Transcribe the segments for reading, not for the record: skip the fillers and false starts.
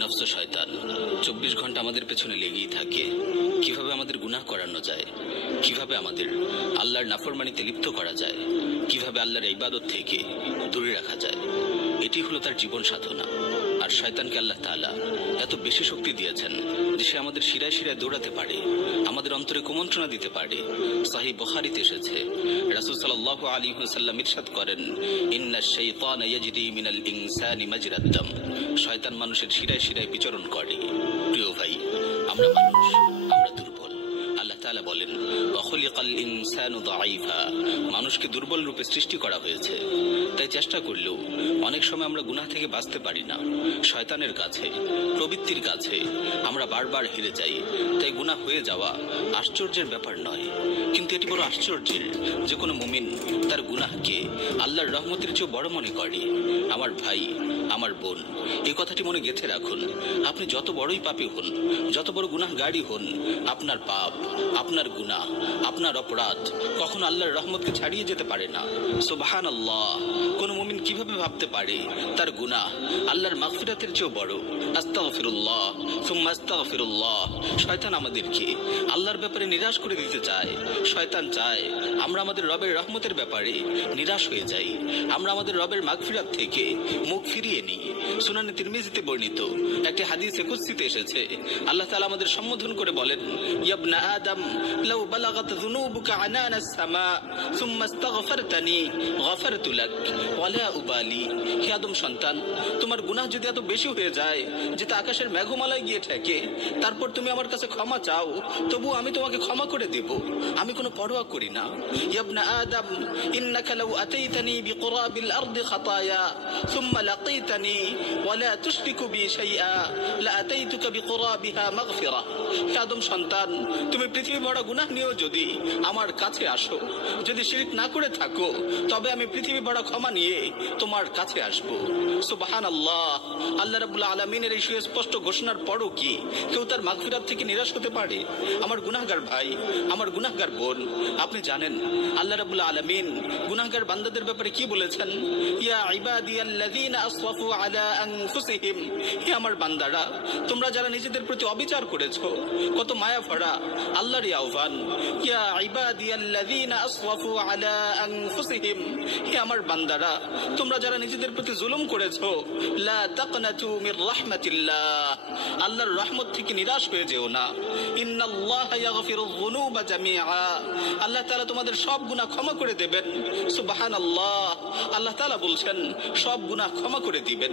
নফস শয়তান 24 ঘন্টা আমাদের পেছনে লেগেই থাকে। কিভাবে আমাদের গুনাহ করানো যায়, কিভাবে আমাদের আল্লাহর নাফরমানিতে লিপ্ত করা যায়, কিভাবে আল্লাহর ইবাদত থেকে দূরে রাখা যায়, এটি হলো তার জীবন সাধনা। আর শয়তানকে আল্লাহ তাআলা এত বেশি শক্তি দিয়েছেন যে সে আমাদের শিরায় শিরায় দৌড়াতে পারে, আমাদের অন্তরে কুমন্ত্রণা দিতে পারে। সহিহ বুখারীতে এসেছে, রাসূল সাল্লাল্লাহু আলাইহি ওয়াসাল্লাম ইরশাদ করেন, ইন্নাশ শাইতানা ইয়াজরি মিনাল ইনসানি মাজরাদ দাম। শয়তান মানুষের শিরায় শিরায় বিচরণ করে। প্রিয় ভাই, আমরা মানুষ, আমরা দুর্বল। আল্লাহ তাআলা বলেন, ওয়া খুলিকাল ইনসানু দাঈফা। মানুষকে দুর্বল রূপে সৃষ্টি করা হয়েছে। তাই চেষ্টা করলেও অনেক সময় আমরা গুনাহ থেকে বাঁচতে পারি না। শয়তানের কাছে, প্রবৃত্তির কাছে আমরা বারবার হেরে যাই। তাই গুনাহ হয়ে যাওয়া আশ্চর্যের ব্যাপার নয়, কিন্তু এটি বড় আশ্চর্যের যে কোনো মুমিন তার গুনাহকে আল্লাহর রহমতের চেয়ে বড় মনে করে। আমার ভাই, আমার বোন, এই কথাটি মনে গেঁথে রাখুন। আপনি যত বড়ই পাপী হন, যত বড় গুনাহগারী হন, আপনার পাপ, আপনার গুনাহ, আপনার অপরাধ কখনো আল্লাহর রহমতকে ছাড়িয়ে যেতে পারে না। সুবহানাল্লাহ! কোন মুমিন কিভাবে ভাবতে পারে তার গুনাহ আল্লাহর মাগফিরাতের চেয়েও বড়? আস্তাগফিরুল্লাহ সুম্মা আস্তাগফিরুল্লাহ। শয়তান আমাদেরকে আল্লাহর ব্যাপারে নিরাশ করে দিতে চায়। শয়তান চায় আমরা আমাদের রবের রহমতের ব্যাপারে নিরাশ হয়ে যাই, আমরা আমাদের রবের মাগফিরাত থেকে মুখ ফিরিয়ে নিই। সুনানে তিরমিজিতে বর্ণিত একটি হাদিসে কুদসিতে এসেছে, আল্লাহ তাআলা আমাদের সম্বোধন করে বলেন, ইয়া ইবনা আদম লাউ বালাগাত যুনুবুকা আনানাস সামা সুম্মা আস্তাগফারতানি গফারতু লাক ওয়ালা উবালি। হে আদম সন্তান, তোমার গুনাহ যদি এত বেশি হয়ে যায় যেটা আকাশের মেঘমালায় গিয়ে ঠেকে, তারপর তুমি আমার কাছে ক্ষমা চাও, তবু আমি তোমাকে ক্ষমা করে দেব, আমি কোনো পরোয়া করি না। ইয়া ইবনা আদম ইন্নাকা লাউ আতাইতানি বিকুরাবিল আরদি খাতায়া সুম্মা লাকিতানি ওয়ালা তুশরিকু বি শাইআ লা আতাইতুকা বিকুরাবিহা মাগফিরা। হে আদম সন্তান, তুমি পৃথিবী বড় গুনাহ নিয়েও যদি আমার কাছে আসো, যদি শিরক না করে থাকো, তবে আমি পৃথিবী বড় ক্ষমা নিয়ে তোমার কাছে আসব। সুবহানাল্লাহ! আল্লাহ রাব্বুল আলামিনের এই সুস্পষ্ট ঘোষণার পরও কি কেউ তার মাগফিরাত থেকে নিরাশ হতে পারে? আমার গুনাহগার ভাই, আমার গুনাহগার বোন, আপনি জানেন আল্লাহ রাব্বুল আলামিন গুনাহগার বান্দাদের ব্যাপারে কি বলেছেন? ইয়া ইবাদিয়াল্লাযীনা আসরাফু আলা আনফুসিহিম। হে আমার বান্দারা, তোমরা যারা নিজেদের প্রতি অবিচার করেছো, কত মায়া ভরা আল্লাহর আহ্বান। ইয়া ইবাদিয়াল্লাযীনা আসরাফু আলা আনফুসিহিম। হে আমার বান্দারা, তোমরা যারা নিজেদের প্রতি জুলুম করেছো, লা তাকনাতু মির রাহমাতিল্লাহ। আল্লাহর রহমত থেকে নিরাশ হয়ে যেও না। ইন্নাল্লাহা ইয়াগফিরুয যুনুবা জামিআ। আল্লাহ তাআলা তোমাদের সব গুনাহ ক্ষমা করে দেবেন। সুবহানাল্লাহ! আল্লাহ তাআলা বলছেন সব গুনাহ ক্ষমা করে দিবেন।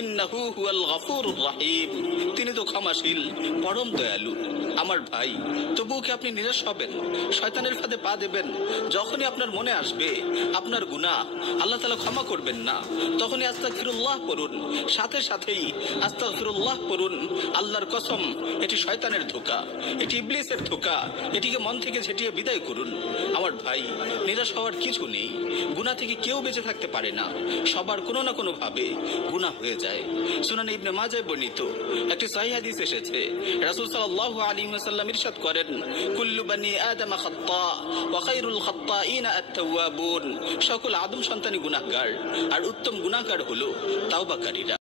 ইন্নাহু হুয়াল গফুরুর রহিম। তিনি তো ক্ষমাশীল, পরম দয়ালু। আমার ভাই, তবুও কি আপনি নিরাশ হবেন? শয়তানের ফাঁদে পা দেবেন? যখনই আপনার মনে আসবে আপনার গুনাহ আল্লাহ তাআলা ক্ষমা করবেন না, তখনই আস্তাগফিরুল্লাহ পড়ুন, সাথে সাথেই আস্তাগফিরুল্লাহ পড়ুন। আল্লাহর কসম, এটি শয়তানের ধোঁকা, এটি ইবলিসের ধোঁকা। এটিকে মন থেকে ঝেঁটিয়ে বিদায় করুন। আমার ভাই, নিরাশ হওয়ার কিছু নেই। গুনাহ থেকে কেউ বেঁচে থাকতে পারে না, সবার কোনো না কোনো ভাবে গুনাহ হয়ে যায়। সুনানে ইবনে মাজাহ বর্ণিত একটি সহিহ হাদিস এসেছে, রাসূল সাল্লাল্লাহু আলাইহি ওয়াসাল্লাম ইরশাদ করেন, কুল্লু বানি আদম খাত্তা ওয়া খায়রুল খাত্তাইনা আত-তাওয়াবুন। সকল আদম সন্তানই গুনাহগার, আর উত্তম গুনাহগার হলো তাওবাকারীরা।